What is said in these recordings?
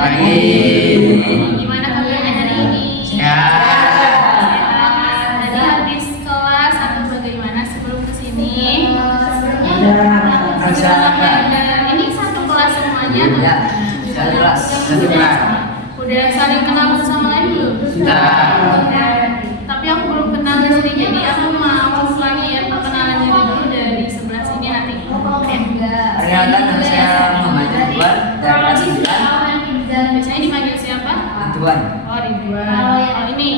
pagi. Gimana kabarnya hari ini? Sehat. Tadi habis kelas atau bagaimana sebelum kesini? Ini satu kelas semuanya atau Ya, satu kelas. Satu kelas. Udah saling kenal satu sama lain belum? Sudah. Tapi aku belum kenal di sini, jadi aku mau ulangi ya perkenalan diri dulu dari sebelah sini nanti. Perkenalkan, nama saya Muhammad Ridwan dari kelas 9. Biasanya dipanggil siapa? Ridwan. Oh, Ridwan. Oh, ini.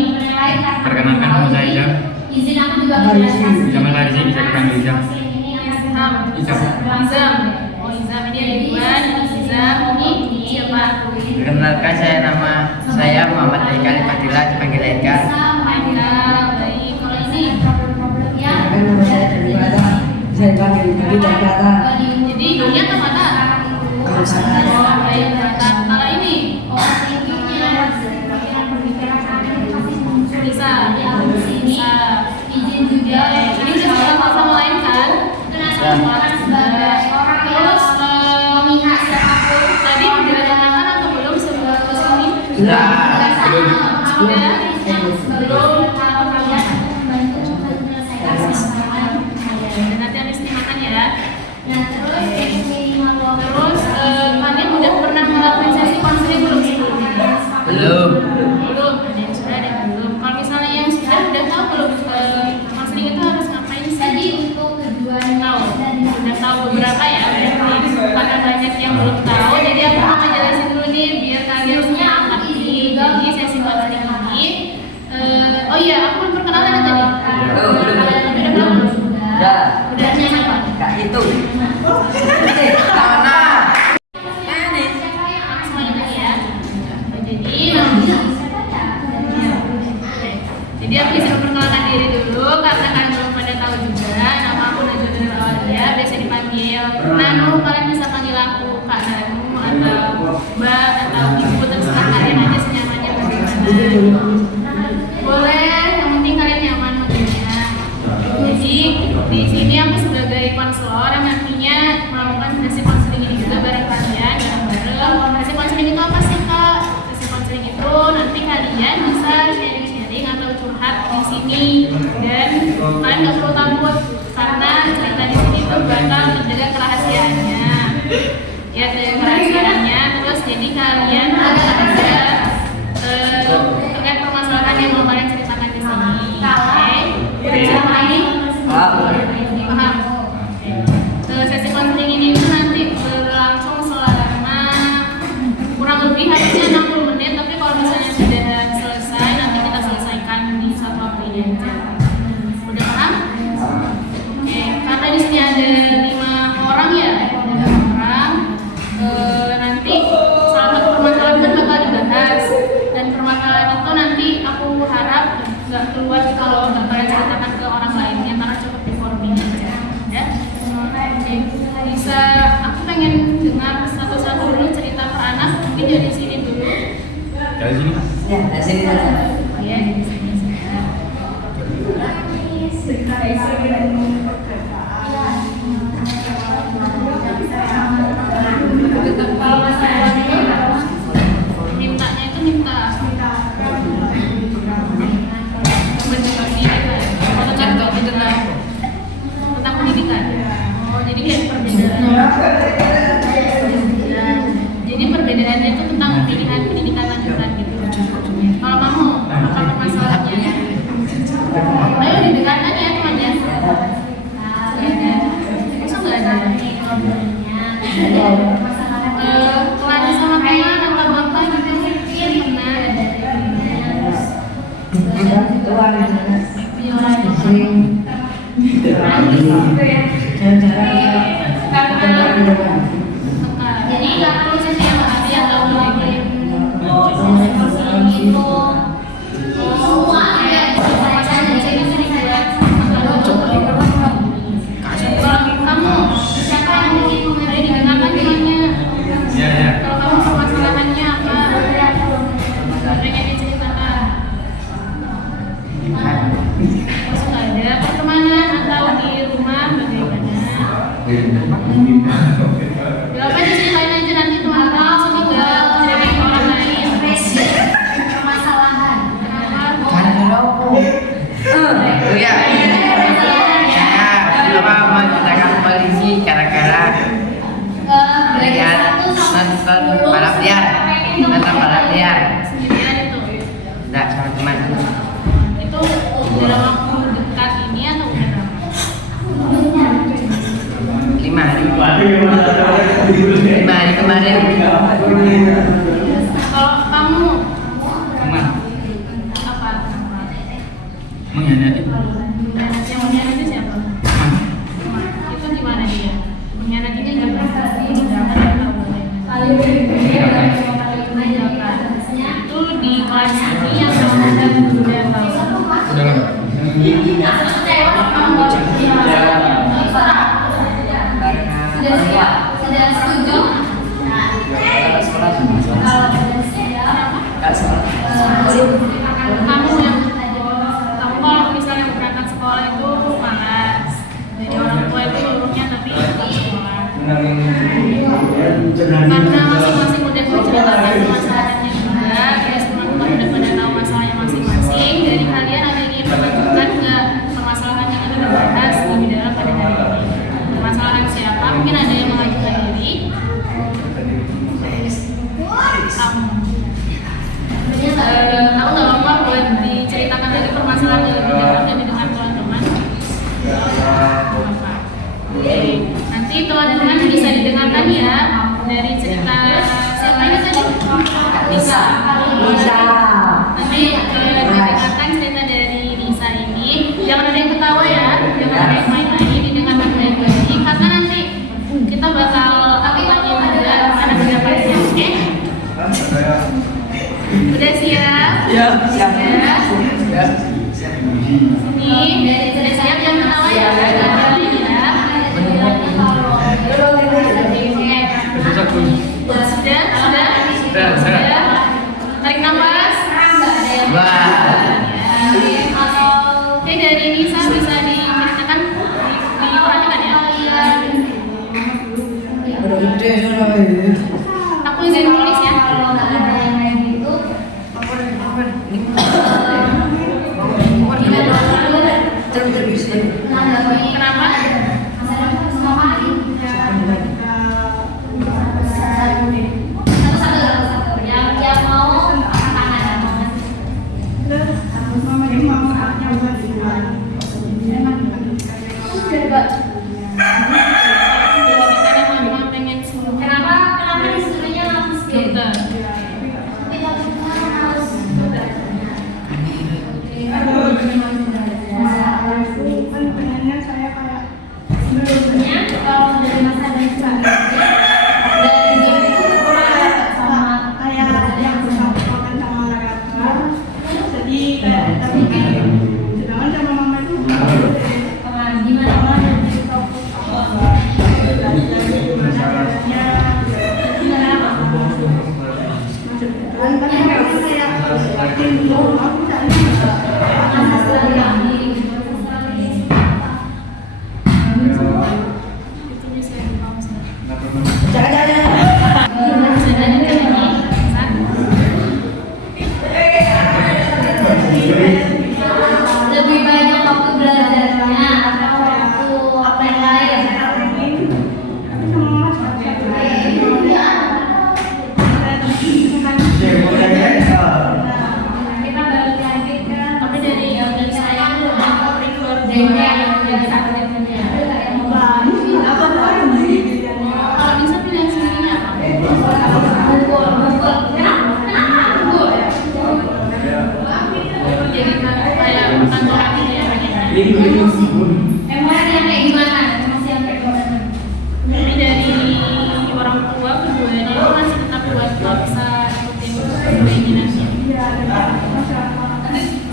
Perkenalkan, nama saya Ijam. Izin aku juga Ijam Al-Harisi, bisa dipanggil Ijam. Izam. Ijam. Izam. Oh, Izam ini Ridwan, Izam ini siapa? Perkenalkan, nama saya Muhammad Haikal Fadila, dipanggil Haikal. Haikal. Baik. Kalau ini ya. Nama saya dari Mata, bisa dipanggil Ibu dari Mata. Jadi ini atau mata? Kalau sana, Oh, baik mata. Kalau ini bisa. Bisa. Izin juga. Ini udah sama sama lain kan? Terus tadi udah makan atau belum sebelum kesini? Sudah. Sudah. Belum. Dan nanti habis ini makan ya. Terus kalian udah pernah ngelakuin sesi konseling belum sebelumnya? Belum. Belum. Ada yang sudah, ada yang belum. Kalau misalnya yang sudah udah tahu belum konseling itu harus ngapain sih? Tahu. Udah tahu beberapa ya. Karena banyak yang belum tahu, jadi aku mau ngejelasin dulu nih biar kalian punya ngerti. Jadi sesi konseling ini. Oh iya, aku belum perkenalan ya tadi. Belum. Udah belum? Sudah. Udah siapa? Kak itu. Mana? Jadi aku bisa memperkenalkan diri dulu karena kalian belum pada tahu juga. Nama aku Najwa Nurul Aulia, biasa dipanggil Nanu. Kalian bisa panggil aku Kak Nanu atau Mbak atau Ibu, terserah kalian aja senyamannya bagaimana. Boleh, yang penting kalian nyaman manggilnya. Jadi di sini aku sebagai konselor yang nantinya melakukan sesi konseling ini juga bareng kalian, bareng-bareng. Sesi konseling itu apa sih Kak? Sesi konseling itu nanti kalian bisa sharing atau curhat di sini dan kalian nggak perlu takut karena cerita di sini itu bakal menjaga kerahasiaannya. Ya, terjaga kerahasiaannya. Terus jadi kalian ada terkait permasalahan yang mau kalian ceritakan di sini. Oke? Paham? Paham. Sesi konseling ini itu nanti berlangsung selama kurang lebih harusnya 60 menit, tapi kalau misalnya sudah selesai nanti kita selesaikan di satu waktu ini aja. Udah paham? Oke, karena di sini ada 5 orang ya, nanti salah satu permasalahan kan bakal dibahas, dan permasalahan itu nanti aku harap nggak keluar kalau nggak kalian ceritakan ke orang lainnya karena cukup di forming aja, ya. Oke, bisa aku pengen dengar satu-satu dulu cerita per anak, mungkin dari sini dulu. Dari sini, Mas. ya dari sini saja. Ya, dari sini saja. Mintanya itu minta tentang pendidikan. Oh, jadi kayak perbedaan. Jadi perbedaannya itu tentang pilihan pendidikan lanjutan gitu. Kalau kamu apa permasalahannya? Ayo didengarkan ya teman ya. Masa nggak ada? Kelas sama teman atau apa gitu yang pernah ada. Tuan di sana, Biola sering jadi nggak perlu sesi yang ada yang tahu lagi. Semua ada informasi di sini dibuat. Kamu siapa yang ingin ada didengarkan temannya? Ya. Kalau kamu permasalahannya apa? Pengen diceritakan. Masuk ada pertemanan atau di rumah bagaimana? Gak apa diceritain aja nanti teman-teman langsung juga jadi orang hari. 5 hari kemarin. Kalau kamu Aman. apa? Mengkhianati. Yang mengkhianati siapa? Itu gimana dia? Mengkhianatinya gimana? Itu di kelas ini yang sama dan udah tahu. Udah lama. Sudah setuju? Kamu kalau misalnya berangkat sekolah itu malas, jadi orang tua itu nyuruhnya tapi tetap sekolah. Karena masing-masing udah menceritakan masalahnya juga, ya semua udah pada tahu masalahnya masing-masing. Dari kalian ada yang ingin menunjukkan nggak permasalahan yang akan dibahas lebih dalam pada hari ini? Permasalahan siapa? Mungkin ada yang mengajukan diri. Kamu. Aku nggak apa-apa boleh diceritakan lagi permasalahan yang lebih dalam dan dengan teman-teman. Apa? Oke. Nanti teman-teman bisa didengarkan ya dari cerita siapa ini tadi? Nisa. Nanti didengarkan cerita dari Nisa ini. Jangan ada yang ketawa ya, jangan ada yang main-main, didengarkan baik-baik karena nanti kita bakal tanya juga mana pendapatnya, oke? Udah siap? Ya, siap. Ya. Ya. Ini udah siap, jangan ketawa ya. Jangan ini ya. Sudah. Tarik nafas. Wah. Oke, dari Nisa bisa diceritakan, diperhatikan ya. Aku izin tulis ya. Kenapa? Kenapa disuruhnya hapus dokter? Sebelumnya kalau dari masa dari dari dia itu sama kayak yang bersangkutan sama Raka, jadi kayak tapi sedangkan sama mama itu gimana mama jadi fokus lebih banyak waktu belajarnya atau waktu apa yang lain? Kita balik lagi ke tapi dari yang saya aku prefer demo yang dari satu demo-nya. Kalau bisa pilih sendirinya bukul. Jadi kayak kantoran gitu ya emosi yang kayak gimana? Emosi yang kayak gimana? Ini dari orang tua keduanya itu masih tetap buat kalau bisa ikutin keinginannya.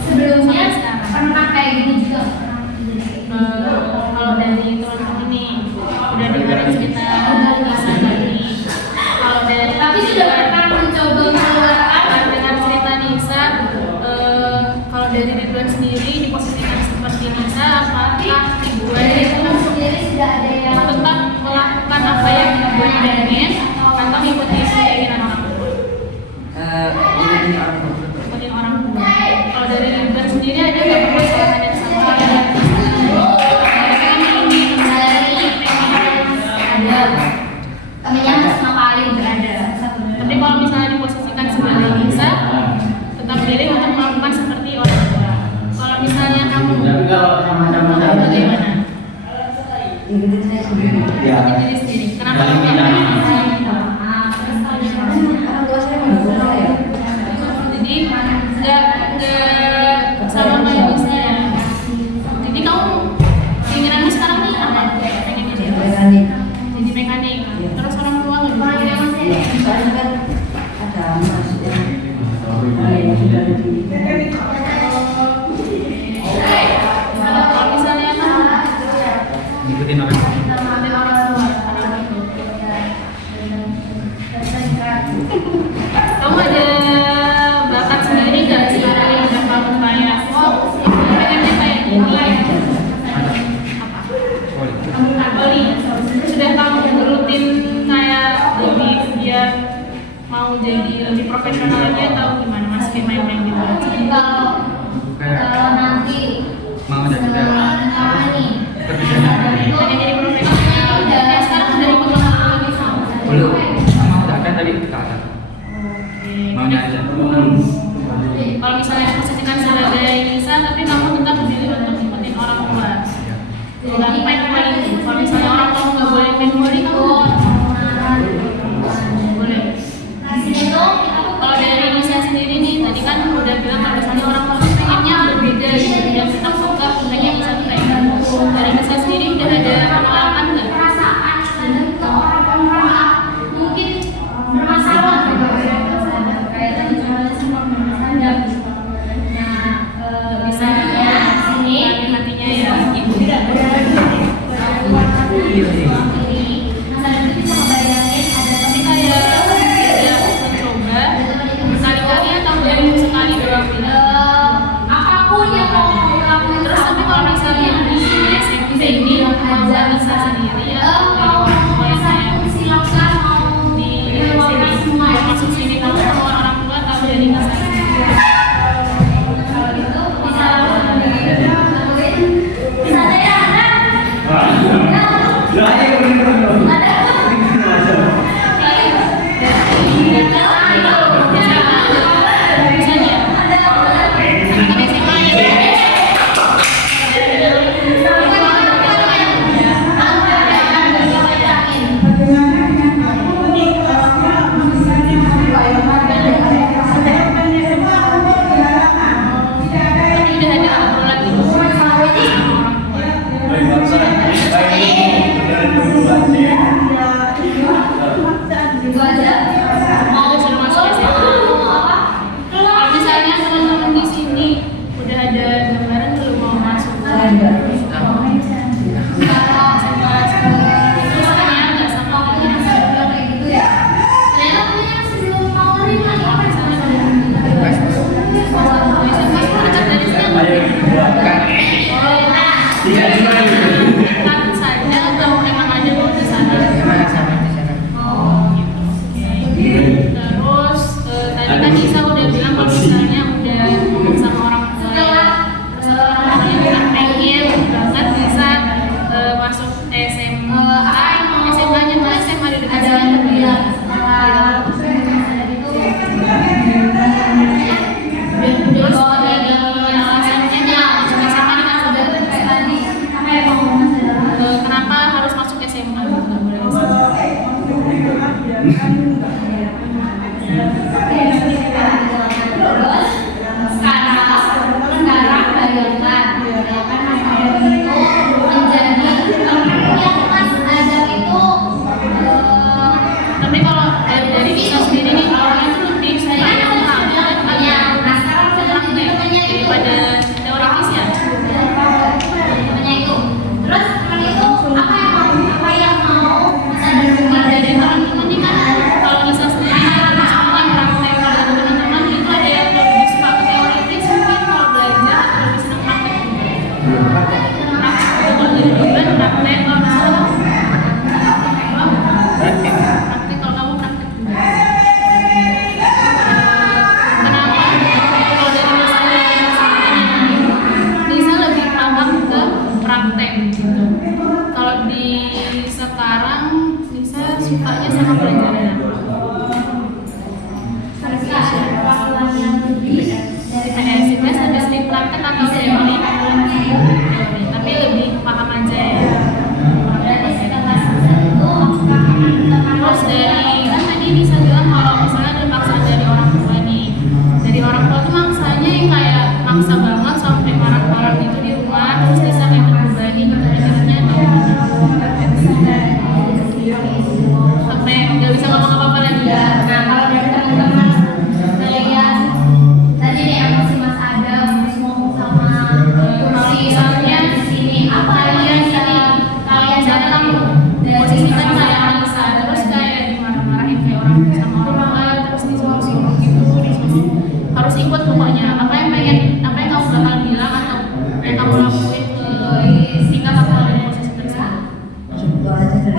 Sebelumnya pernah kayak gini juga. Kalau dari teman-teman nih udah dengerin cerita Nisa tadi. Kalau dari tapi sudah pernah mencoba mengeluarkan dengan cerita Nisa. Kalau dari Ridwan sendiri diposisikan seperti Nisa, apakah Ridwan itu sendiri sudah ada yang tetap melakukan apa yang Ridwan pengen atau mengikuti keinginan orang tua? Ikutin orang tua. Kalau dari Ridwan sendiri ada nggak permasalahan yang sama kayak temennya sama paling berada. Tapi kalau misalnya diposisikan sebagai Nisa, tetap pilih untuk melakukan seperti orang tua. Kalau misalnya kamu bagaimana? Ikutin saya sendiri. diri sendiri. Kenapa Dari enggak? nilai. Orang tua saya mendukung saya. Jadi nggak sama kayak bisa ya. Jadi kamu keinginanmu sekarang nih apa? Pengen jadi apa? Mekanik. Jadi mekanik. Terus orang tua nggak dukung. Ya, soalnya kan ada mas yang sudah di Kalau misalnya Ngikutin orang tua. kamu ada bakat sendiri nggak sih yang udah kamu kayak pengennya kayak gini Ada. apa? Boleh. Voli sudah kamu rutin kayak lebih biar mau jadi lebih profesional aja atau gimana masih kayak main-main gitu aja? Aku kayak mau jadi profesional. Pengen jadi profesional ya sekarang udah ikut lomba lagi Belum. Mau kan tadi ke atas. Maunya aja. kalau misalnya posisikan sebagai Nisa tapi kamu tetap memilih untuk ikutin orang tua nggak main voli. Kalau misalnya orang tua nggak boleh main voli kamu boleh. Kalau dari Nisa sendiri nih tadi kan udah bilang kalau misalnya orang tua tuh pengennya berbeda gitu dan kita suka pengennya Nisa tuh kayak gitu. Dari Nisa sendiri udah ada pengalaman nggak? Bisa sini hatinya ya gitu. Tapi kayak tidak mencoba berkali-kali atau baru sekali doang terus tapi kalau misalnya di SMP ini mau bisa sendiri ya dari orang tua yang saya di sini masuk sini kamu sama orang tua tahu dari masa Tapi lebih paham aja ya.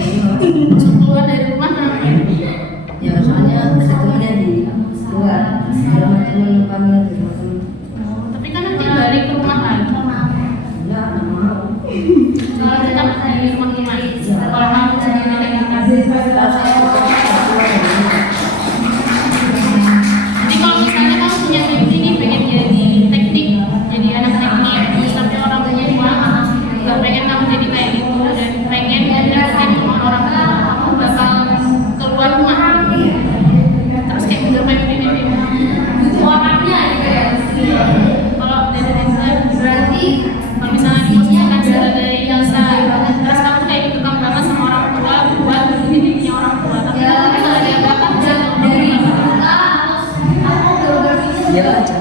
Langsung keluar dari rumah kenapa? Ya soalnya ada temennya di luar, sama temen panggil di rumah temen. Tapi kan nanti balik ke rumah lagi. Ya, nggak mau. Kalau kita di rumah gimana? Kalau kamu sendiri lagi Kalau saya bukan Jadi kalau misalnya kamu punya mimpi nih pengen jadi teknik, jadi anak teknik, terus tapi orang tuanya nggak pengen kamu jadi kayak gitu dan pengen ngikutin kemauan orang tua, kamu bakal keluar rumah. Terus kayak udah mimpi-mimpi. Orangnya kalau dari berarti kalau misalnya diposisikan sebagai Elsa, terus kamu kayak dikekang banget sama orang tua buat jadi punya orang tua, tapi kamu nggak ada bakat dari dia aja.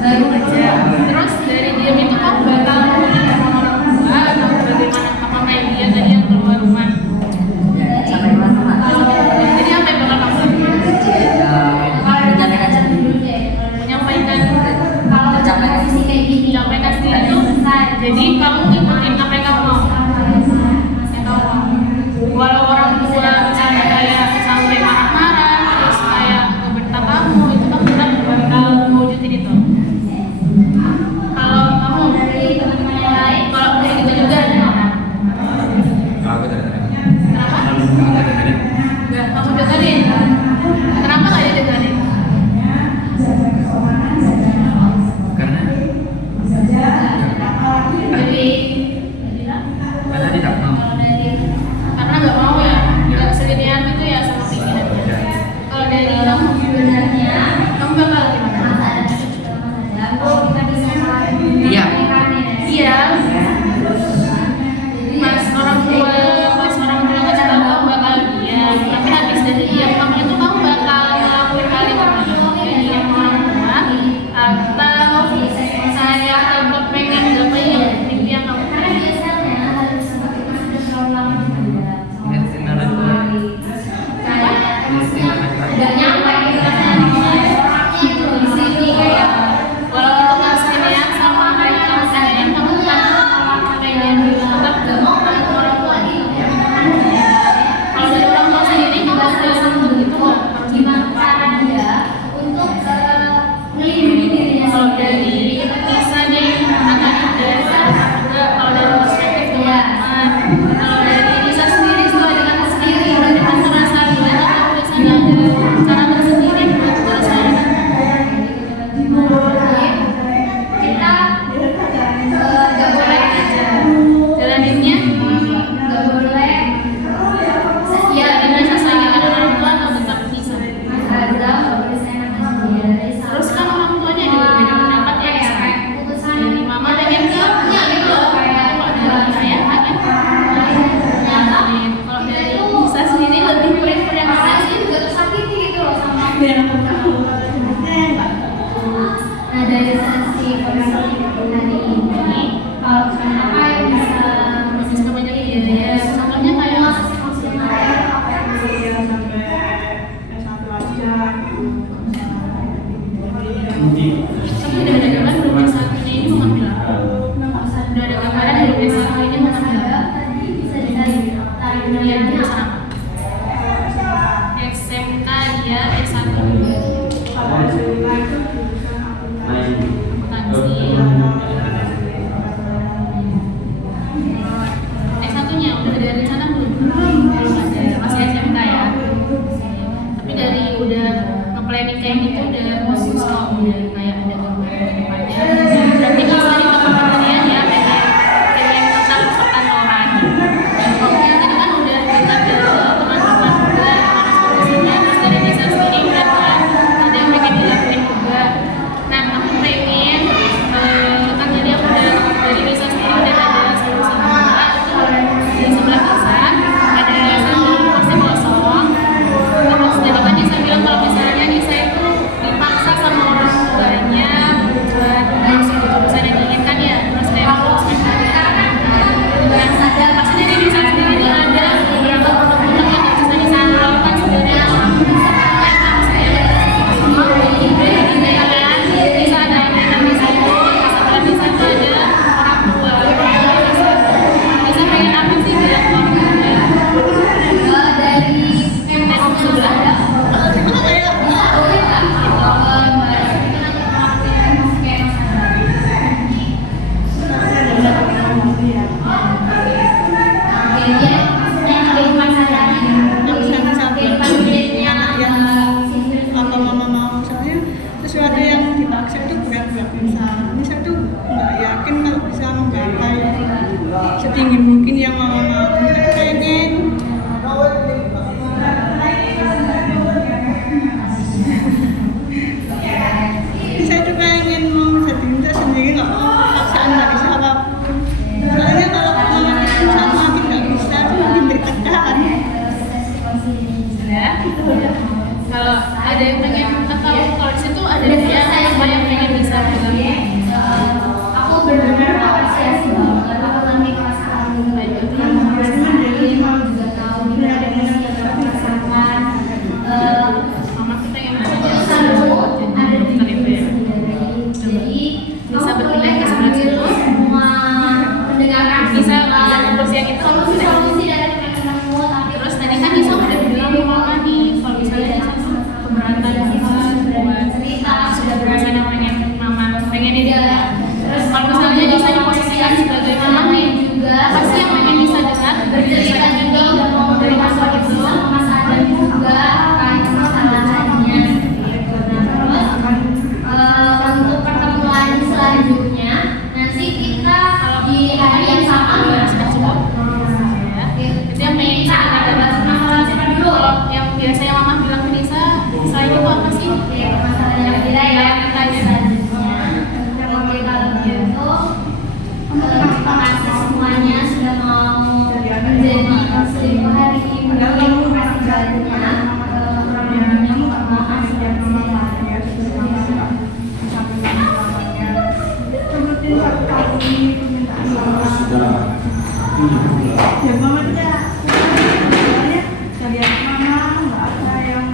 baru aja. Terus dari diam itu kamu bakal menikah sama orang tua atau bagaimana? Apa kayak dia tadi yang keluar rumah? Ya, sampai mana? Jadi apa yang bakal kamu lakukan? Menyampaikan sendiri. Menyampaikan Menyampaikan sendiri. menyampaikan sendiri itu. Jadi kamu ngikutin apa yang kamu mau. Yang kamu mau. Walau orang tua misalnya kayak sampai marah-marah, terus kayak ngebentak kamu, itu kamu kan bakal mewujudin itu. Kalau kamu kalau kayak gitu juga Aku dari tadi. kenapa? Aku dari tadi. Enggak, kamu dengerin. Kenapa nggak didengerin? Karena karena tidak mau. Karena nggak mau ya, nggak seginian gitu ya sama pikirannya. Kalau dari kamu sebenarnya, kamu bakal gimana? Iya. Iya. Pas orang tua ngasih tahu kamu bakal diam, tapi habis dari diam kamu itu kamu bakal ngelakuin hal itu jadi yang orang tua atau saya tetap pengen gapai mimpi yang kamu pengen. Nggak nyampe walau itu nggak seginian sama kayak kamu seginian, kamu kan pengen tetap ke orang tua. Kalau dari orang tua sendiri kamu sudah sempet gitu nggak? Gimana caranya untuk melindungi dirinya? Kalau dari kisah nih anak juga, kalau dari perspektif teman-teman, kalau dari kisah sendiri setelah dengan sendiri udah terasa gimana? Atau misalnya ada cara tersendiri buat menyelesaikan? Kita nggak boleh aja jalaninnya, nggak boleh ya dengan sesuai orang tua atau tetap bisa. Terus kan orang tuanya juga beda pendapat ya, dari mama pengen ke gitu, kalau dari saya pengen kalau dari Nisa sendiri lebih prefer yang mana sih? Juga tersakiti gitu loh sama nah dari sesi konseling hari ini, kalau apa yang bisa banyak biaya, contohnya kayak tapi udah ada gambaran belum yang satunya ini mau ngambil apa? Udah ada gambaran belum yang satu ini mau ngambil apa? Lihat jurusan apa? SMK dia S1 akuntansi. S1-nya udah ada rencana belum? Belum ada, masih SMK ya. Tapi dari udah nge-planning kayak gitu udah bagus kok, udah kayak ada gambaran ke depannya. Berarti bisa di kementerian ya pengen tetap perkantoran. Oke, tadi kan udah kita ke teman-teman juga gimana solusinya, terus dari Nisa sendiri udah ada yang pengen dilakuin juga. Nah, aku pengen kan tadi aku udah dari Nisa sendiri udah ada solusi juga, itu di sebelah Nisa ada satu kursi kosong. Terus jadi kan Nisa bilang kalau misalnya Nisa itu dipaksa Kalau ada yang pengen atau kalau di situ ada dia apa yang pengen bisa bilang? Aku benar-benar apresiasi banget aku nanti kelas kamu baik itu yang mau juga tahu gimana dengan kita merasakan Mama kita yang selalu ada di diri sendiri. Jadi bisa berpindah ke sebelah situ. semua mendengarkan Bisa kursi yang itu solusi dari teman-temanmu tapi terus tadi kan Nisa udah bilang ke mama nih kalau misalnya Nisa tuh keberatan buat cerita sudah berasa yang pengen ini terus kalau misalnya Nisa diposisikan sebagai mama nih juga apa sih yang pengen Nisa dengar bercerita juga udah mau dari masalah itu masalah juga kan kesalahannya terus untuk pertemuan selanjutnya nanti kita di hari yang sama ya sudah cukup ya itu yang pengen Nisa dengar masalah siapa dulu kalau yang biasanya mama bilang ke Nisa selain itu apa sih masalah yang kita ya kita aja oke kalau gitu terima kasih semuanya sudah mau menjadi selingkuh hari ini terima kasih banyak Ya mama tidak sebenarnya dari mama nggak ada yang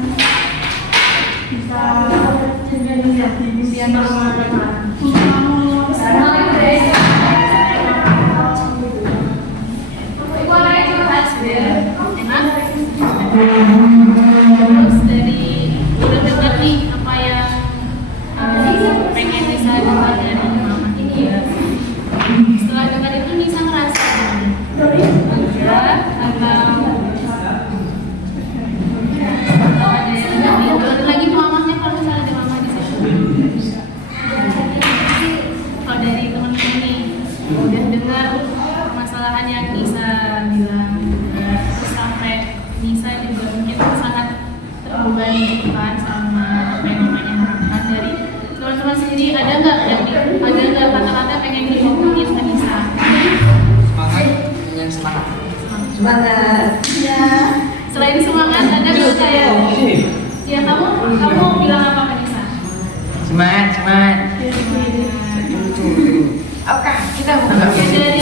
bisa menjadi impian mama terus dari udah dengar nih apa yang pengen Nisa dengar dari mama ini ya setelah dengar itu Nisa ngerasa lega atau ada yang lagi ke mamanya kalau misalnya ada mama di situ kalau dari teman-teman nih udah dengar permasalahan yang Nisa bilang terus sampai Nisa juga mungkin sangat terbebani gitu kan sama apa yang mamanya harapkan dari teman-teman sendiri ada nggak kata-kata pengen diomongin ke Nisa? Yang semangat. Semangat. ya Selain semangat ada nggak kayak ya kamu bilang apa ke Nisa? Semangat. Oke, kita buka. Ya, dari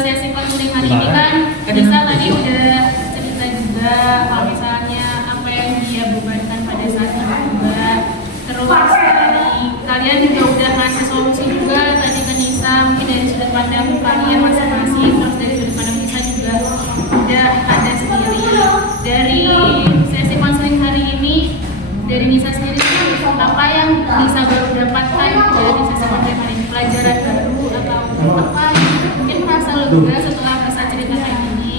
sesi konseling hari ini kan Nisa tadi udah cerita juga kalau misalnya apa yang dia bebankan pada saat itu juga terus dari kalian juga udah ngasih solusi juga tadi ke Nisa mungkin dari sudut pandang kalian masing-masing terus dari sudut pandang Nisa juga udah ada sendiri dari sesi konseling hari ini dari Nisa sendiri apa yang Nisa baru dapatkan dari sesi konseling hari ini pelajaran baru atau apa mungkin merasa lega setelah bisa cerita kayak gini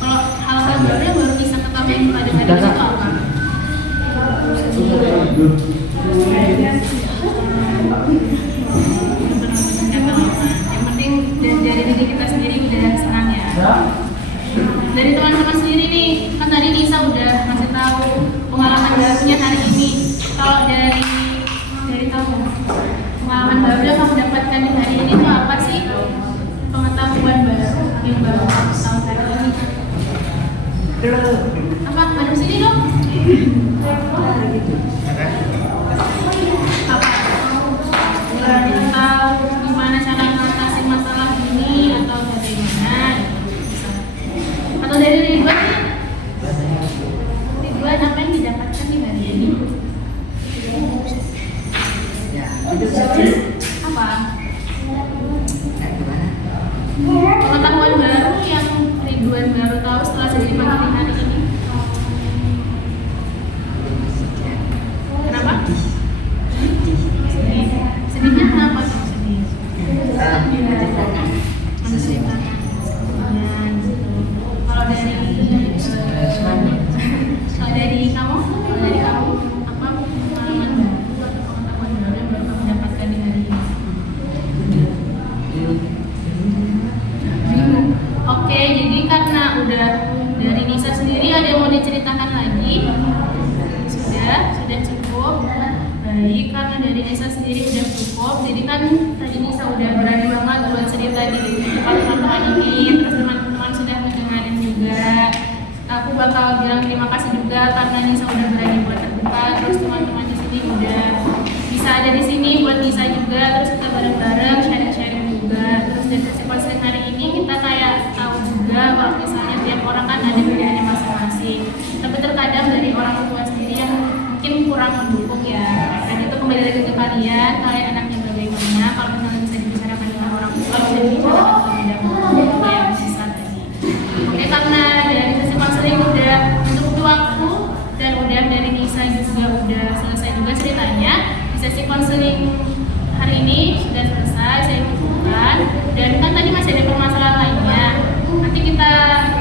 kalau hal-hal baru yang baru Nisa ketahui pada hari ini itu apa? Yang penting dari diri kita sendiri udah senang ya. Dari teman-teman sendiri nih, kan tadi Nisa udah ngasih tahu pengalaman barunya hari ini. Kalau dari kamu, pengalaman baru yang kamu dapatkan di hari ini itu apa sih? Pengetahuan baru yang baru kamu tahu hari ini. Apa? Madu sini dong. Apa? Tahu gimana cara mengatasi masalah ini atau bagaimana? Atau dari Ridwan nih? Ridwan apa yang didapatkan di hari ini? Ya, hidup saja. Apa? Gimana? Pengetahuan baru yang Ridwan baru tahu setelah jadi dipanggil hari ini. Kenapa? Sedihnya kenapa tuh sedih? Menceritakan Menceritakan. Nah, gitu. Kalau dari kamu, apa pengalaman baru atau pengetahuan baru yang baru kamu dapatkan di hari ini? Bingung. Oke, jadi karena udah dari Nisa sendiri ada yang mau diceritakan lagi? Sudah cukup. Baik, karena dari Nisa sendiri udah cukup. Jadi kan tadi Nisa udah berani banget buat cerita di depan teman-teman ini, terus teman-teman sudah mendengarin juga. Aku bakal bakal bilang terima kasih juga karena Nisa udah berani buat terbuka, terus teman-teman di sini udah bisa ada di sini buat Nisa juga, terus kita bareng-bareng sharing-sharing juga. Terus dari sesi konseling hari ini kita kayak tahu juga kalau misalnya tiap orang kan ada pilihannya masing-masing, tapi terkadang dari orang tua sendiri yang mungkin kurang mendukung ya. Dan itu kembali lagi ke kalian anaknya bagaimana. Kalau misalnya bisa dibicarakan dengan orang tua, bisa dibicarakan terlebih dahulu kayak Nisa tadi. Oke, karena dari sesi konseling udah untuk waktu dan udah dari Nisa juga udah selesai juga ceritanya. Di sesi konseling hari ini sudah selesai, saya cukupkan. Dan kan tadi masih ada permasalahan lainnya. Nanti kita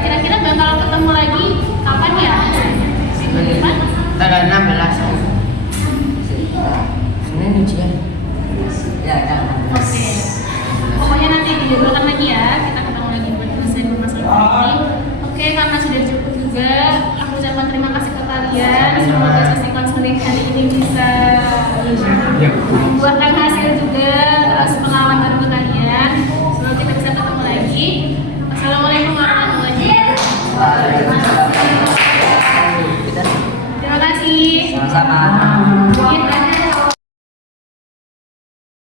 kira-kira bakal ketemu lagi kapan ya? Minggu depan? Tanggal 16. Senin ujian. Ya, Oke. Pokoknya nanti dijadwalkan lagi ya. Kita ketemu lagi buat selesai permasalahan ini. Oke, karena sudah cukup juga, aku ucapkan terima kasih ke kalian. Semoga sesi konseling hari ini bisa membuahkan hasil juga, terus pengalaman baru ke kalian. Semoga kita bisa ketemu lagi. Assalamualaikum warahmatullahi wabarakatuh. Terima kasih. Sama-sama.